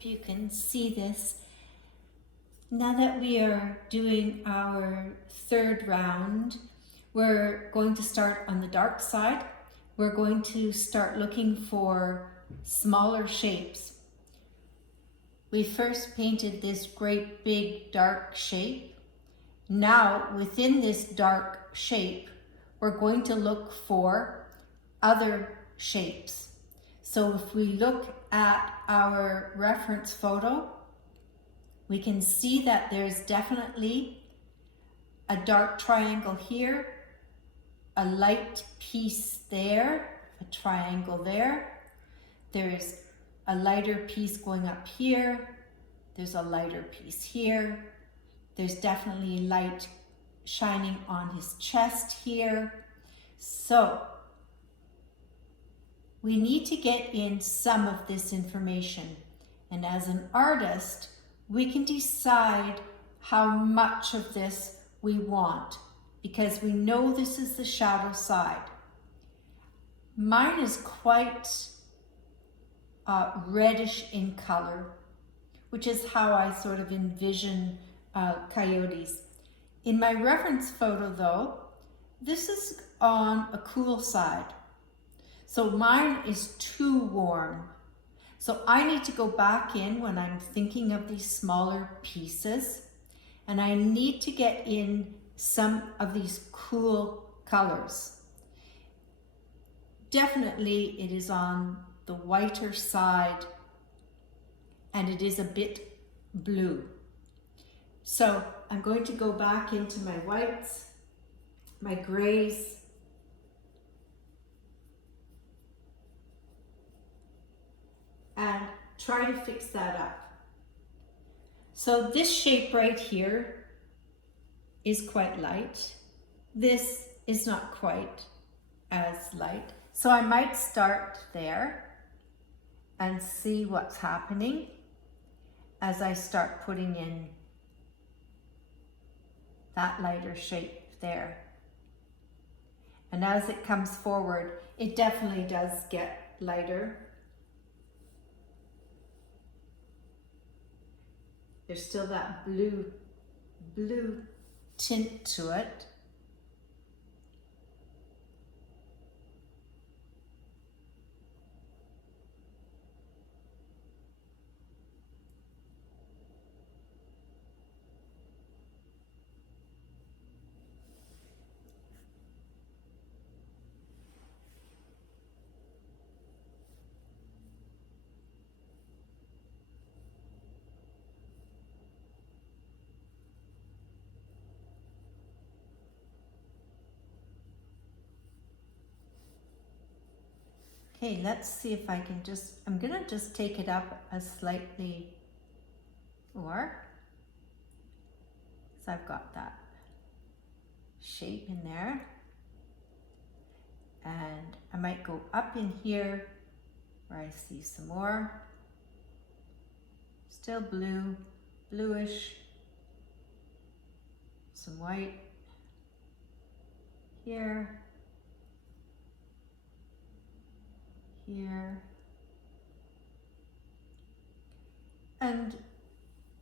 hope you can see this. Now that we are doing our third round, we're going to start on the dark side. We're going to start looking for smaller shapes. We first painted this great big dark shape. Now within this dark shape, we're going to look for other shapes. So if we look at our reference photo, we can see that there's definitely a dark triangle here, a light piece there, a triangle there. There's a lighter piece going up here. There's a lighter piece here. There's definitely light shining on his chest here. So we need to get in some of this information. And as an artist, we can decide how much of this we want because we know this is the shadow side. Mine is quite reddish in color, which is how I sort of envision coyotes. In my reference photo though, this is on a cool side. So mine is too warm. So I need to go back in when I'm thinking of these smaller pieces, and I need to get in some of these cool colors. Definitely it is on the whiter side and it is a bit blue. So I'm going to go back into my whites, my grays, and try to fix that up. So this shape right here is quite light. This is not quite as light. So I might start there and see what's happening as I start putting in that lighter shape there. And as it comes forward, it definitely does get lighter. There's still that blue tint to it. Okay, let's see if I can I'm gonna just take it up a slightly more. So I've got that shape in there. And I might go up in here where I see some more. Still blue, bluish, some white here. Here, and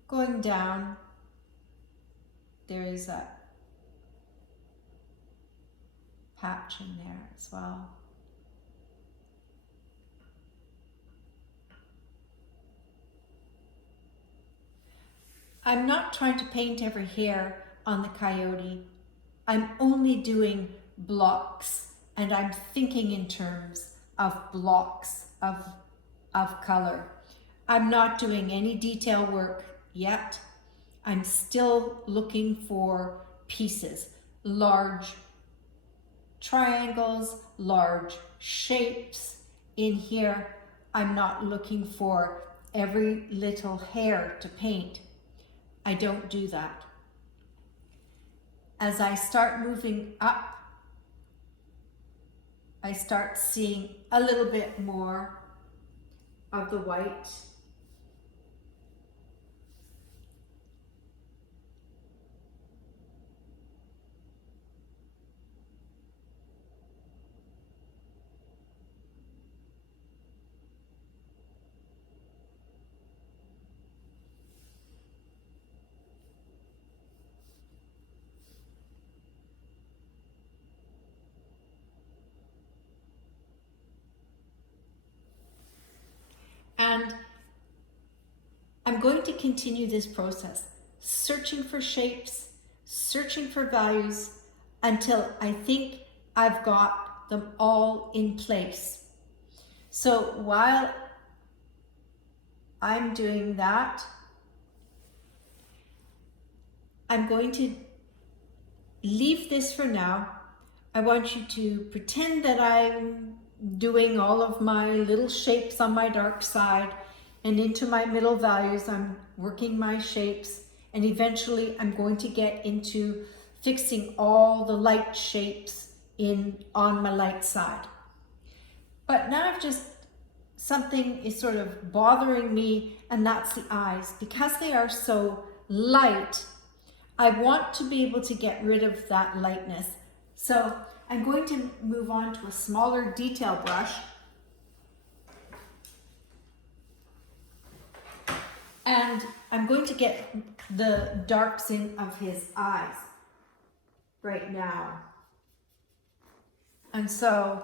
going down, there is a patch in there as well. I'm not trying to paint every hair on the coyote. I'm only doing blocks, and I'm thinking in terms of blocks of color. I'm not doing any detail work yet. I'm still looking for pieces, large triangles, large shapes in here. I'm not looking for every little hair to paint. I don't do that. As I start moving up, I start seeing a little bit more of the white. I'm going to continue this process, searching for shapes, searching for values, until I think I've got them all in place. So while I'm doing that, I'm going to leave this for now. I want you to pretend that I'm doing all of my little shapes on my dark side, and into my middle values I'm working my shapes, and eventually I'm going to get into fixing all the light shapes on my light side. But now I've just, something is sort of bothering me, and that's the eyes. Because they are so light, I want to be able to get rid of that lightness. So I'm going to move on to a smaller detail brush. And I'm going to get the darks in of his eyes right now. And so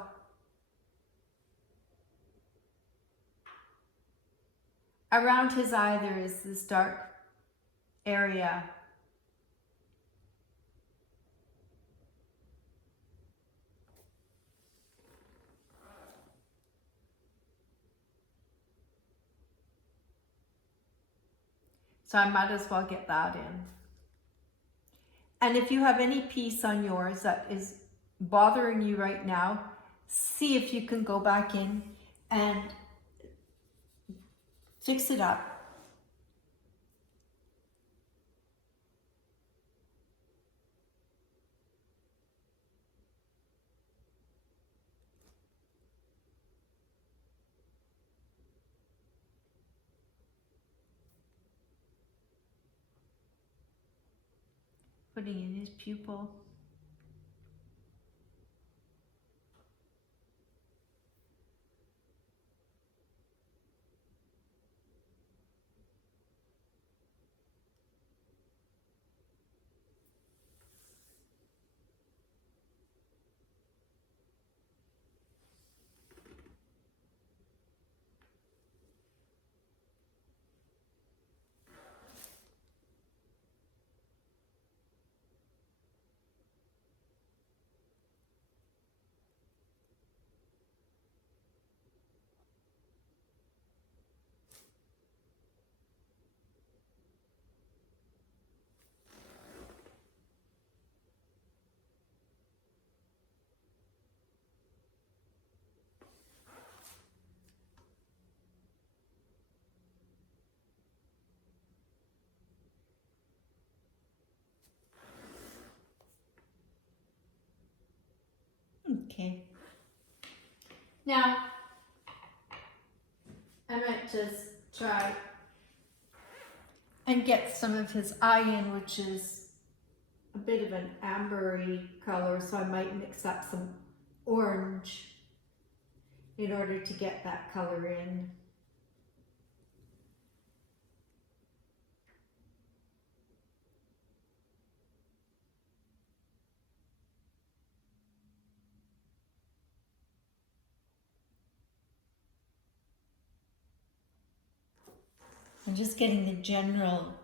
around his eye there is this dark area. So I might as well get that in. And if you have any piece on yours that is bothering you right now, see if you can go back in and fix it up. Putting in his pupil. Okay. Now, I might just try and get some of his eye in, which is a bit of an ambery color, so I might mix up some orange in order to get that color in. And just getting the general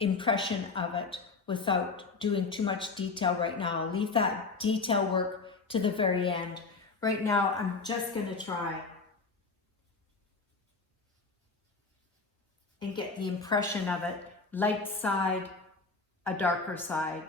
impression of it without doing too much detail right now. I'll leave that detail work to the very end. Right now, I'm just going to try and get the impression of it. Light side, a darker side.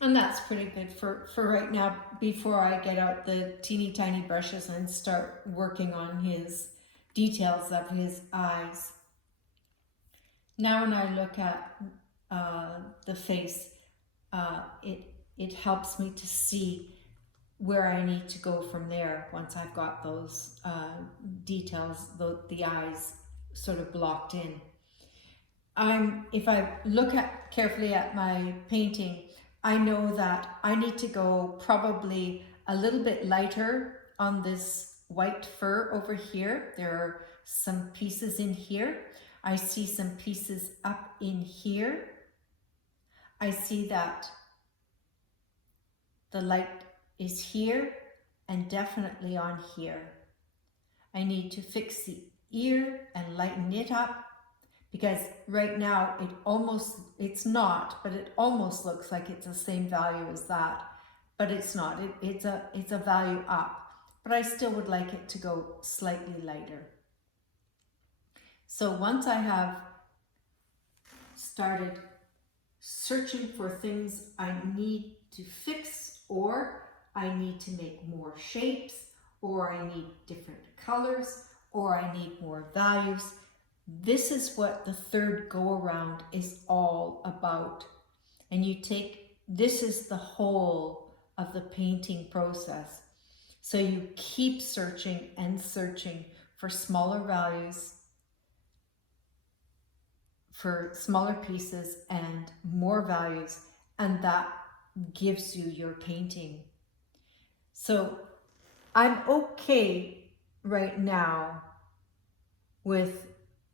And that's pretty good for right now, before I get out the teeny tiny brushes and start working on his details of his eyes. Now when I look at the face, it helps me to see where I need to go from there once I've got those details, the eyes sort of blocked in. If I look carefully at my painting, I know that I need to go probably a little bit lighter on this white fur over here. There are some pieces in here. I see some pieces up in here. I see that the light is here and definitely on here. I need to fix the ear and lighten it up, because right now it's not, but it almost looks like it's the same value as that, but it's not. It's a value up, but I still would like it to go slightly lighter. So once I have started searching for things I need to fix, or I need to make more shapes, or I need different colors, or I need more values, this is what the third go around is all about. And this is the whole of the painting process. So you keep searching and searching for smaller values, for smaller pieces and more values, and that gives you your painting. So I'm okay right now with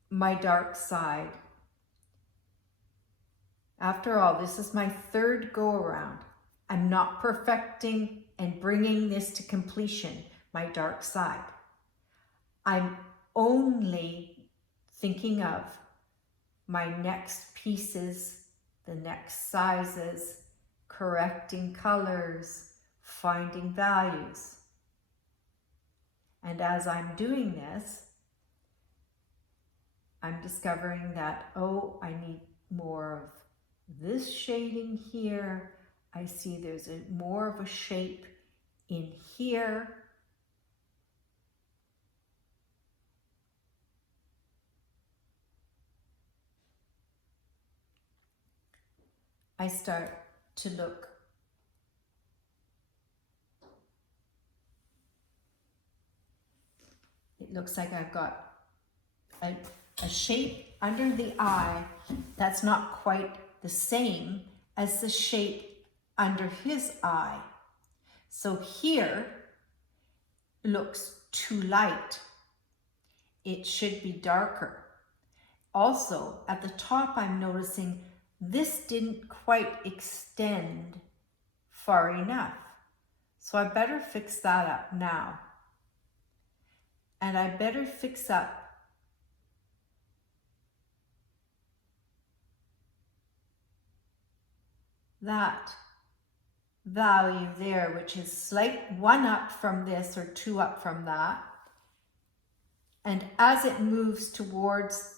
my dark side. After all, this is my third go around. I'm not perfecting and bringing this to completion, my dark side. I'm only thinking of my next pieces, the next sizes, correcting colors, finding values. And as I'm doing this, I'm discovering that, oh, I need more of this shading here. I see there's more of a shape in here. I start to look. It looks like I've got a shape under the eye that's not quite the same as the shape under his eye. So here looks too light. It should be darker. Also, at the top, I'm noticing this didn't quite extend far enough. So I better fix that up now. And I better fix up that value there, which is slight one up from this or two up from that. And as it moves towards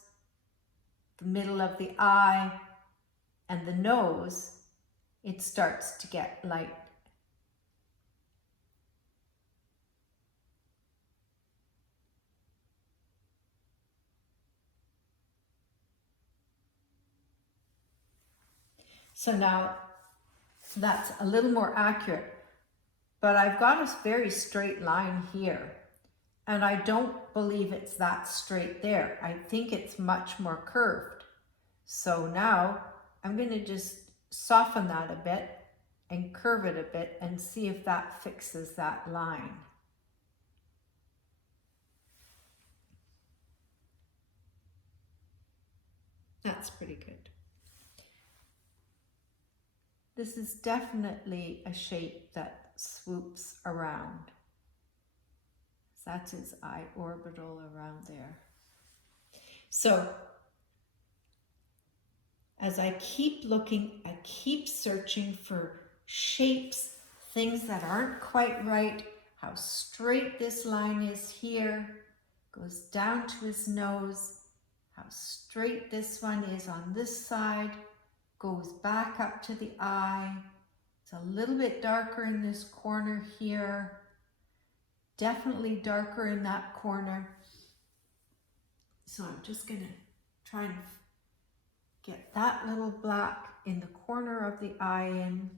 the middle of the eye and the nose, it starts to get light. So now that's a little more accurate, but I've got a very straight line here, and I don't believe it's that straight there. I think it's much more curved. So now I'm going to just soften that a bit and curve it a bit and see if that fixes that line. That's pretty good. This is definitely a shape that swoops around. That's his eye orbital around there. So as I keep looking, I keep searching for shapes, things that aren't quite right, how straight this line is here, goes down to his nose, how straight this one is on this side, goes back up to the eye. It's a little bit darker in this corner here, definitely darker in that corner. So I'm just gonna try and get that little black in the corner of the eye in.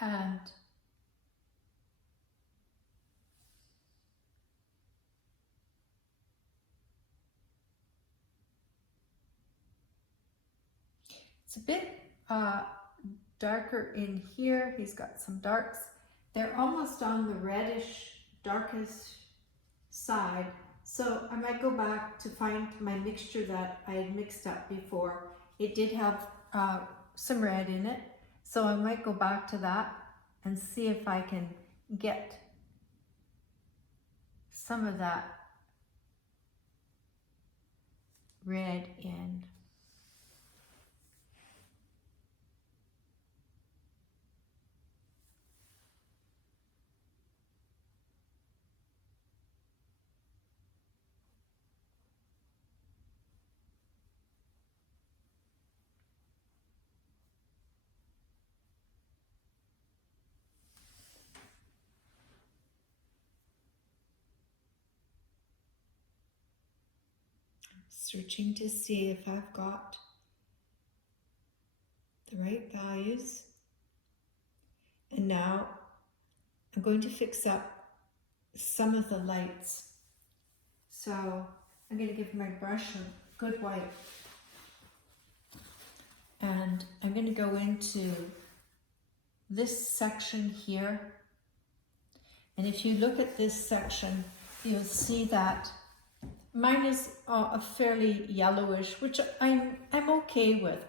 And it's a bit darker in here. He's got some darks. They're almost on the reddish, darkest side. So I might go back to find my mixture that I had mixed up before. It did have some red in it. So I might go back to that and see if I can get some of that red in. Searching to see if I've got the right values. And now I'm going to fix up some of the lights. So I'm going to give my brush a good wipe. And I'm going to go into this section here. And if you look at this section, you'll see that mine is a fairly yellowish, which I'm okay with.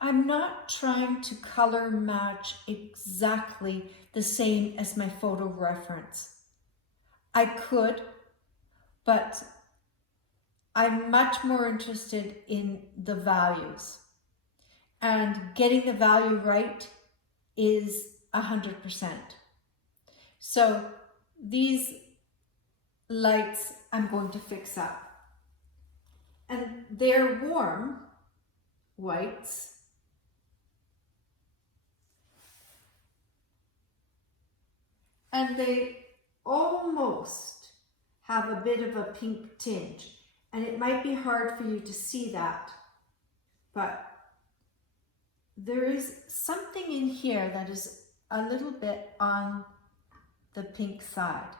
I'm not trying to color match exactly the same as my photo reference. I could, but I'm much more interested in the values. And getting the value right is 100%. So these lights I'm going to fix up. And they're warm whites. And they almost have a bit of a pink tinge. And it might be hard for you to see that, but there is something in here that is a little bit on the pink side.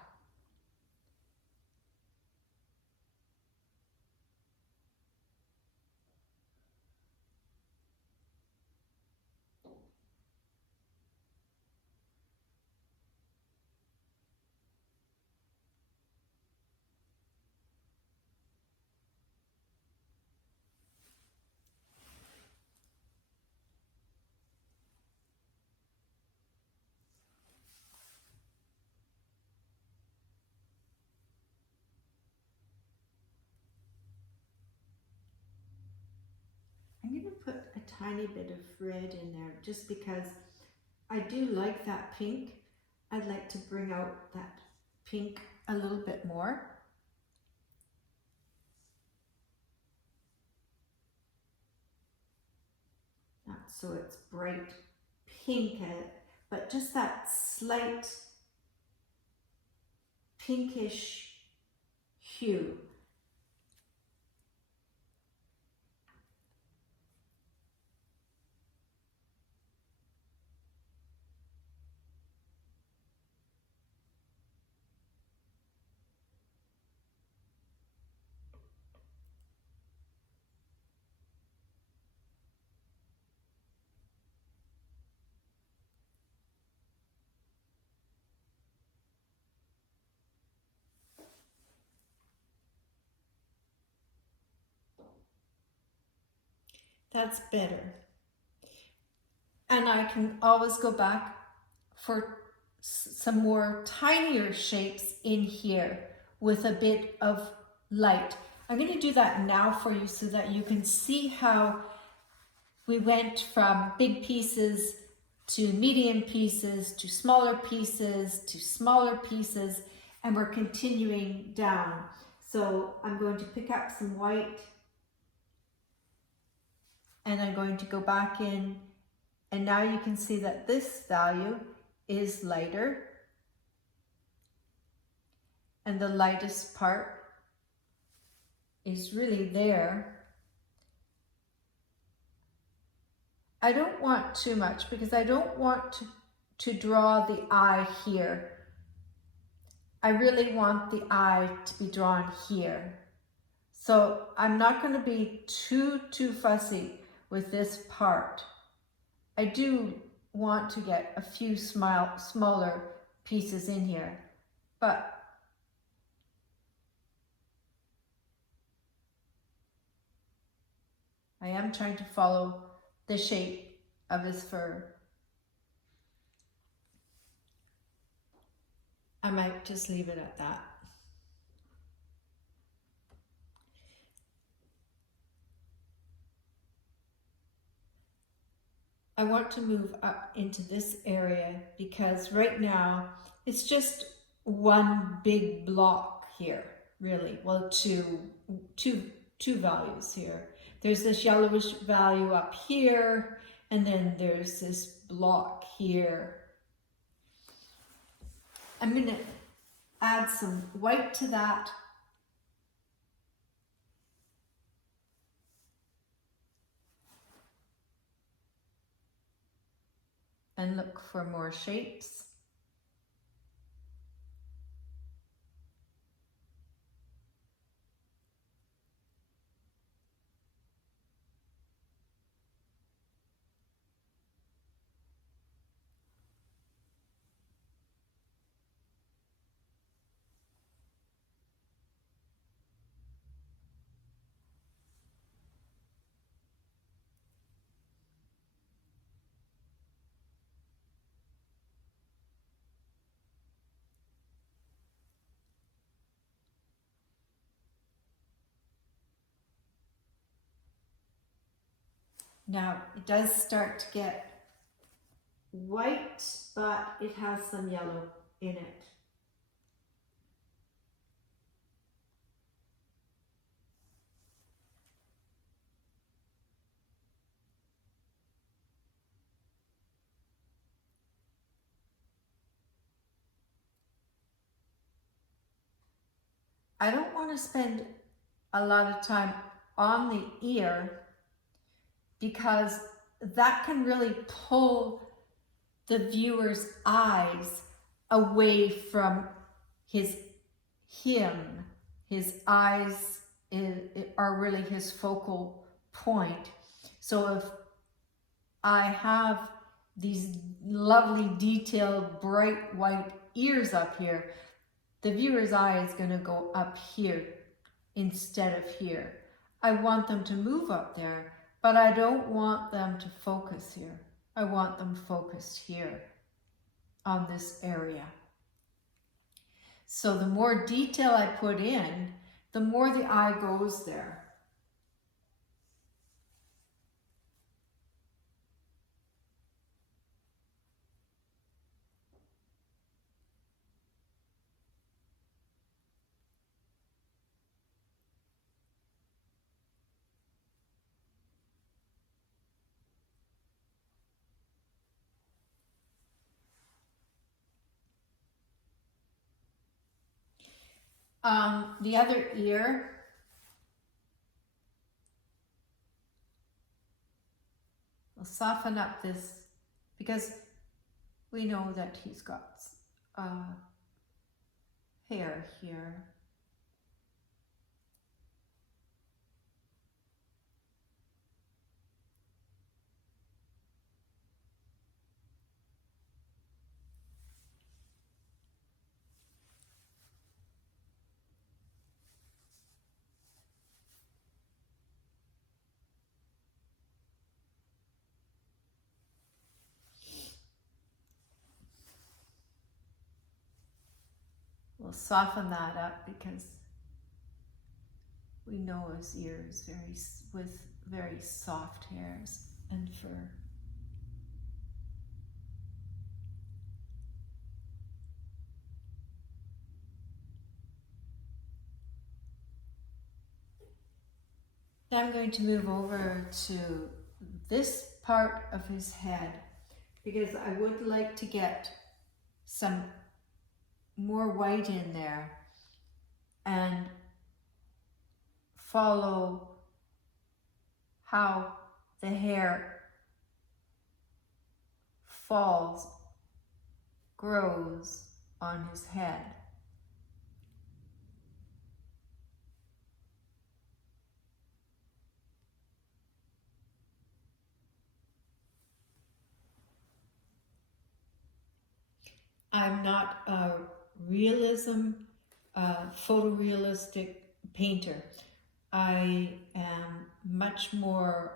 I'm going to put a tiny bit of red in there just because I do like that pink. I'd like to bring out that pink a little bit more. Not so it's bright pink, but just that slight pinkish hue. That's better. And I can always go back for some more tinier shapes in here with a bit of light. I'm going to do that now for you so that you can see how we went from big pieces to medium pieces to smaller pieces to smaller pieces, and we're continuing down. So I'm going to pick up some white And I'm going to go back in, and now you can see that this value is lighter, and the lightest part is really there. I don't want too much because I don't want to draw the eye here. I really want the eye to be drawn here. So I'm not going to be too fussy with this part. I do want to get a few smaller pieces in here, but I am trying to follow the shape of his fur. I might just leave it at that. I want to move up into this area because right now it's just one big block here, really. Well, two values here. There's this yellowish value up here, and then there's this block here. I'm going to add some white to that. And look for more shapes. Now it does start to get white, but it has some yellow in it. I don't want to spend a lot of time on the ear because that can really pull the viewer's eyes away from him. His eyes are really his focal point. So if I have these lovely detailed bright white ears up here, the viewer's eye is going to go up here instead of here. I want them to move up there, but I don't want them to focus here. I want them focused here on this area. So the more detail I put in, the more the eye goes there. The other ear, we'll soften up this because we know that he's got hair here. We'll soften that up because we know his ear is with very soft hairs and fur. Now I'm going to move over to this part of his head, because I would like to get some more white in there and follow how the hair falls, grows on his head. I'm not a photorealistic painter. I am much more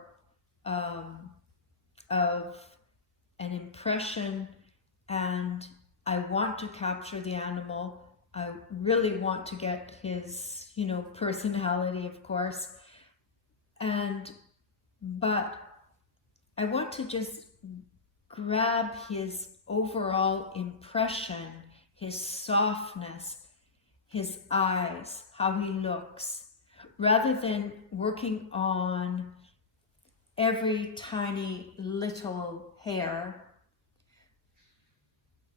of an impression, and I want to capture the animal. I really want to get his, personality, of course. But I want to just grab his overall impression, his softness, his eyes, how he looks, rather than working on every tiny little hair.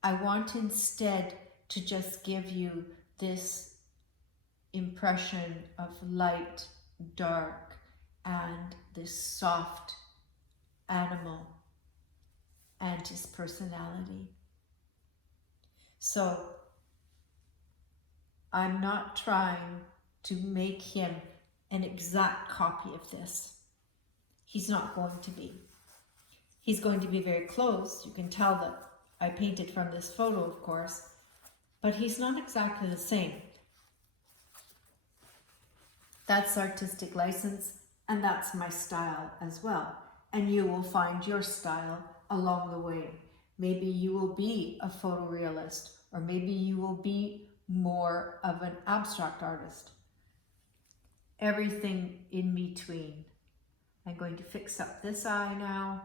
I want instead to just give you this impression of light, dark, and this soft animal and his personality. So I'm not trying to make him an exact copy of this. He's not going to be. He's going to be very close. You can tell that I painted from this photo, of course, but he's not exactly the same. That's artistic license, and that's my style as well. And you will find your style along the way. Maybe you will be a photorealist, or maybe you will be more of an abstract artist. Everything in between. I'm going to fix up this eye now.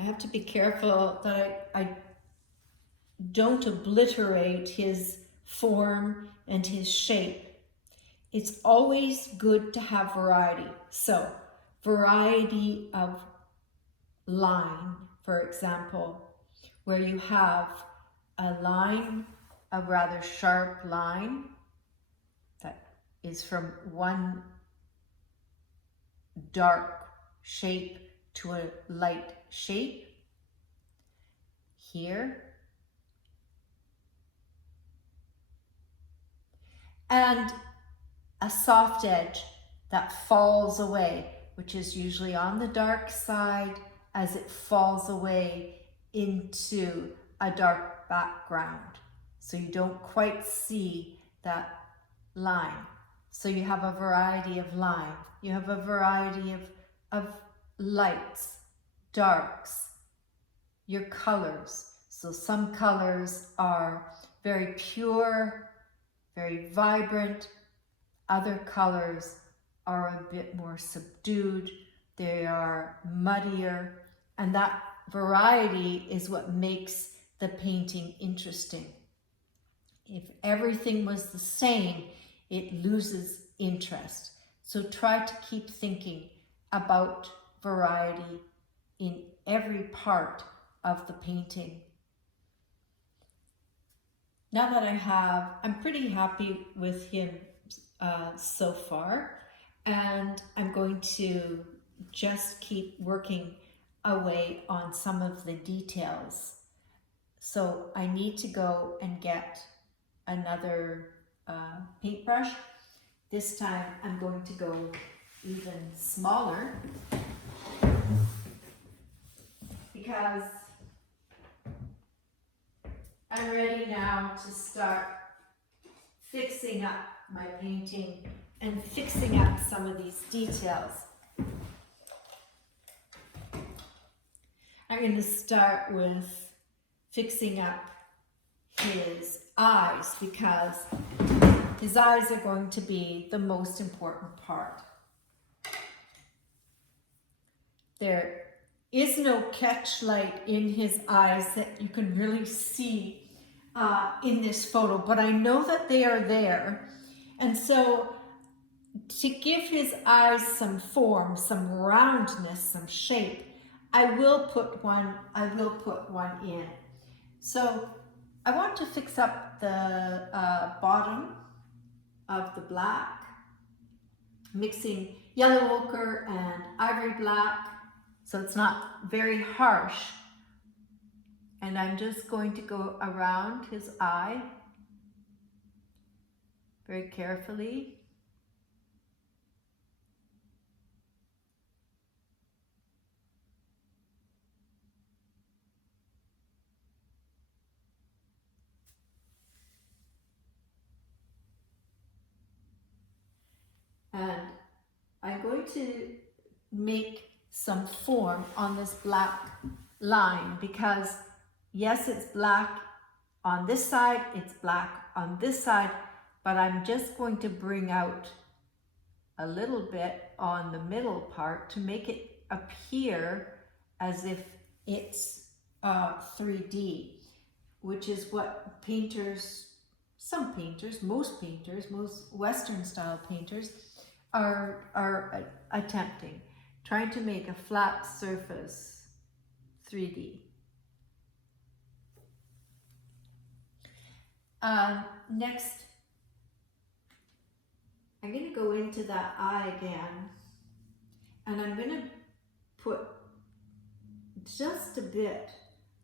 I have to be careful that I don't obliterate his form and his shape. It's always good to have variety. So, variety of line, for example, where you have a line, a rather sharp line that is from one dark shape to a light shape here, and a soft edge that falls away, which is usually on the dark side as it falls away into a dark background. So you don't quite see that line. So you have a variety of line. You have a variety of lights, darks, your colors. So some colors are very pure, very vibrant. Other colors are a bit more subdued. They are muddier. And that variety is what makes the painting interesting. If everything was the same, it loses interest. So try to keep thinking about variety in every part of the painting. Now that I'm pretty happy with him so far, and I'm going to just keep working away on some of the details. So I need to go and get another paintbrush. This time I'm going to go even smaller because I'm ready now to start fixing up my painting and fixing up some of these details. I'm going to start with fixing up his eyes because his eyes are going to be the most important part. There is no catch light in his eyes that you can really see in this photo, but I know that they are there. And so to give his eyes some form, some roundness, some shape, I will put one in. So I want to fix up the bottom of the black, mixing yellow ochre and ivory black, so it's not very harsh. And I'm just going to go around his eye very carefully. And I'm going to make some form on this black line because yes, it's black on this side, it's black on this side, but I'm just going to bring out a little bit on the middle part to make it appear as if it's 3D, which is what painters, some painters, most Western style painters are attempting, trying to make a flat surface 3D. Next, I'm going to go into that eye again, and I'm going to put just a bit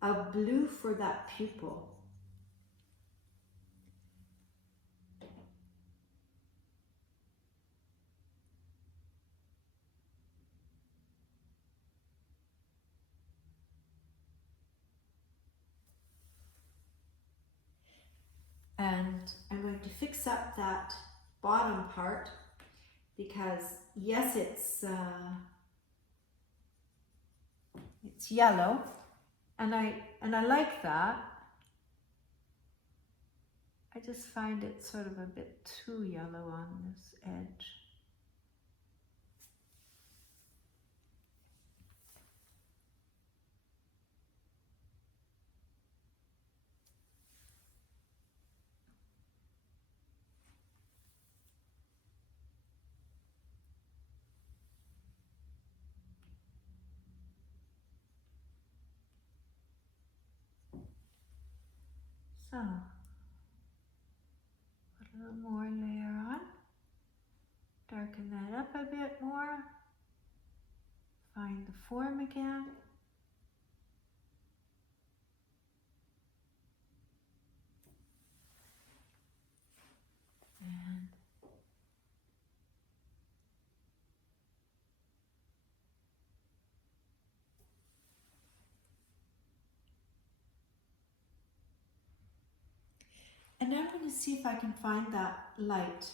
of blue for that pupil. And I'm going to fix up that bottom part because yes, it's yellow, and I like that. I just find it sort of a bit too yellow on this edge. So, put a little more layer on, darken that up a bit more, find the form again. And now I'm going to see if I can find that light,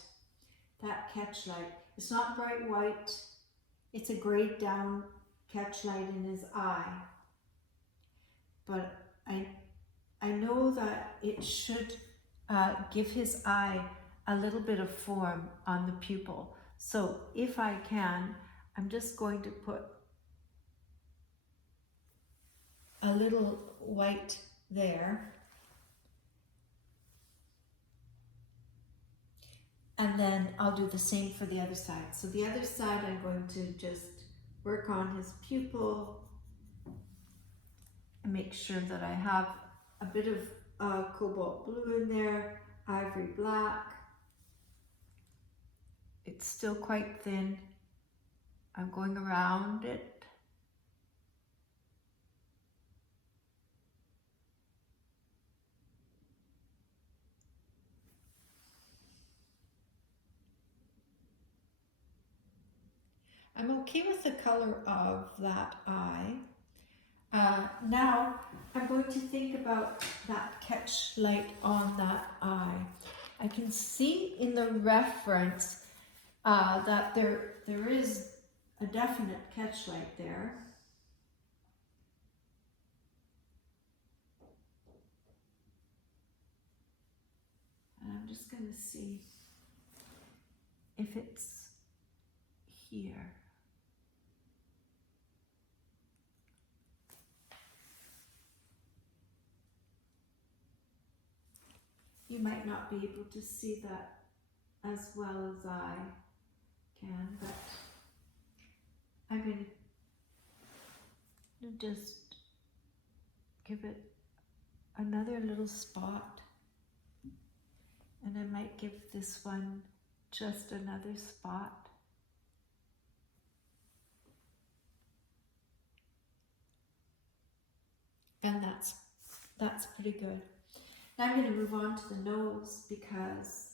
that catch light. It's not bright white, it's a grayed down catch light in his eye. But I know that it should give his eye a little bit of form on the pupil. So if I can, I'm just going to put a little white there. And then I'll do the same for the other side. So the other side, I'm going to just work on his pupil and make sure that I have a bit of cobalt blue in there, ivory black. It's still quite thin. I'm going around it. I'm okay with the color of that eye. Now I'm going to think about that catch light on that eye. I can see in the reference that there is a definite catch light there. just going to see if it's here. You might not be able to see that as well as I can, but I'm going to just give it another little spot, and I might give this one just another spot. And that's pretty good. Now I'm going to move on to the nose, because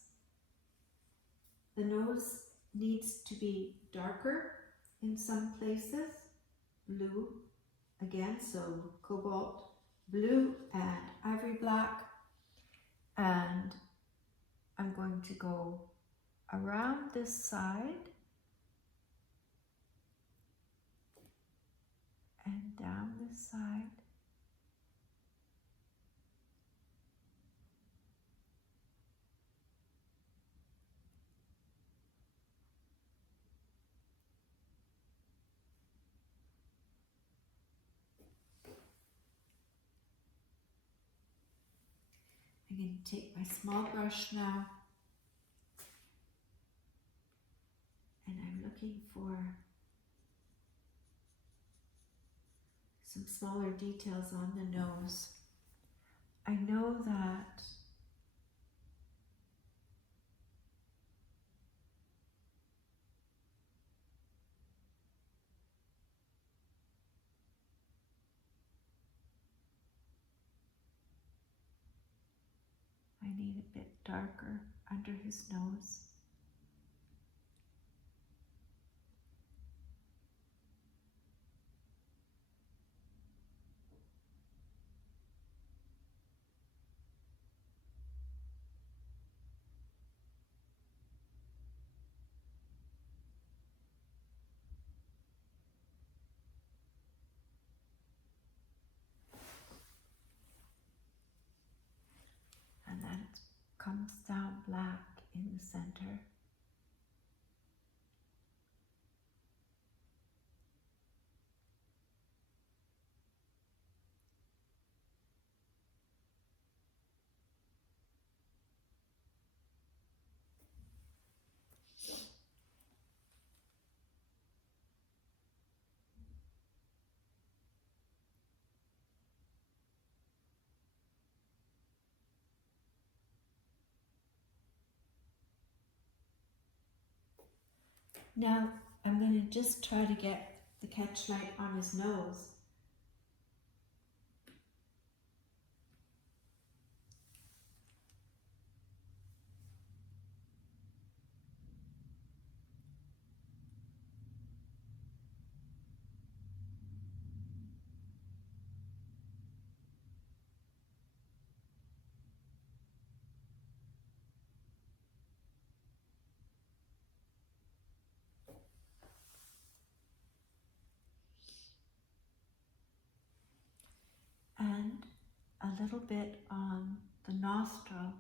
the nose needs to be darker in some places. Blue again, so cobalt blue and ivory black. And I'm going to go around this side and down this side. I'm going to take my small brush now, and I'm looking for some smaller details on the nose. I know that I need a bit darker under his nose. And then it comes down black in the center. Now I'm going to just try to get the catch light on his nose. And a little bit on the nostril,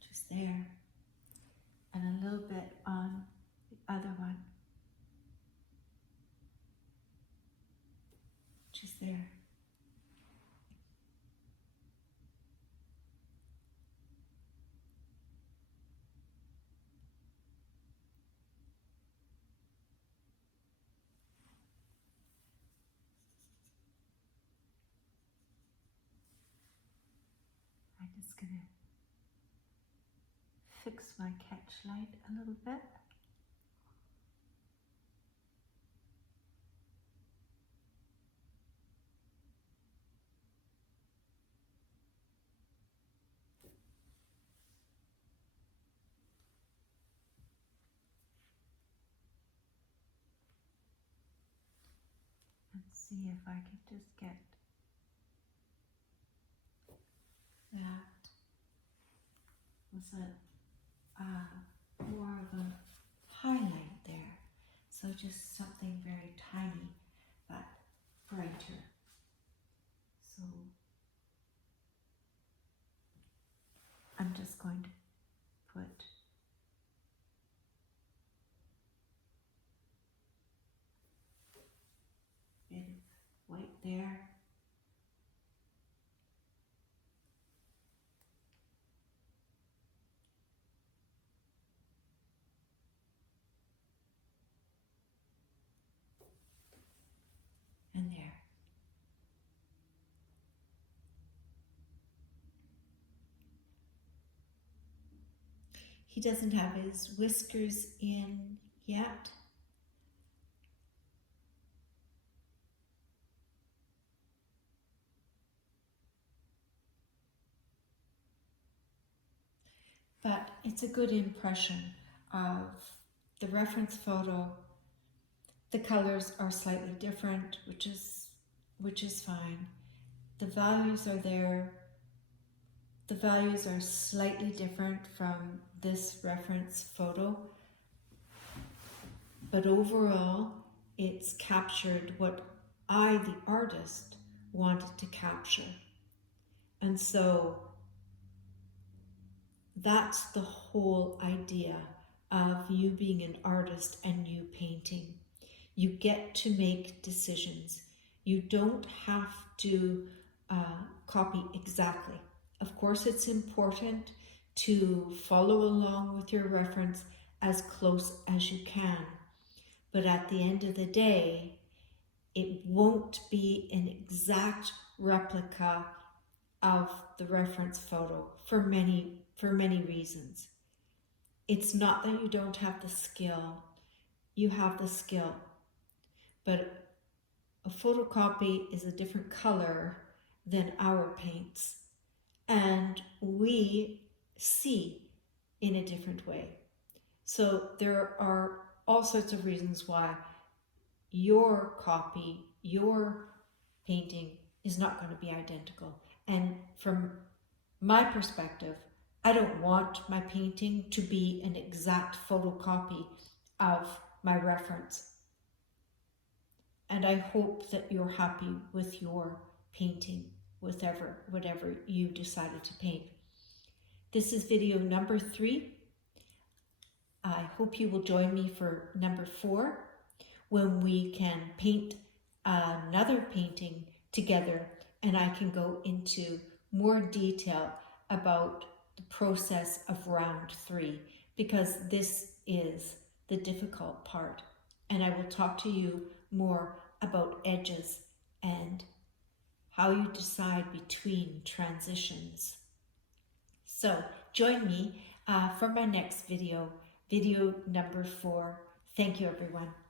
just there, and a little bit on the other one, just there. I'm just going to fix my catch light a little bit. And see if I can just get that was a more of a highlight there. So just something very tiny but brighter. So there. And there. He doesn't have his whiskers in yet. But it's a good impression of the reference photo. The colors are slightly different, which is fine. The values are there. The values are slightly different from this reference photo, but overall it's captured what I, the artist, wanted to capture. And so that's the whole idea of you being an artist and you painting. You get to make decisions. You don't have to copy exactly. Of course, it's important to follow along with your reference as close as you can. But at the end of the day, it won't be an exact replica of the reference photo for many reasons. It's not that you don't have the skill. You have the skill. But a photocopy is a different color than our paints. And we see in a different way. So there are all sorts of reasons why your copy, your painting is not going to be identical. And from my perspective, I don't want my painting to be an exact photocopy of my reference. And I hope that you're happy with your painting, whatever you decided to paint. This is video number 3. I hope you will join me for number 4, when we can paint another painting together and I can go into more detail about the process of round 3, because this is the difficult part. And I will talk to you more about edges and how you decide between transitions. So join me for my next video, video number 4. Thank you, everyone.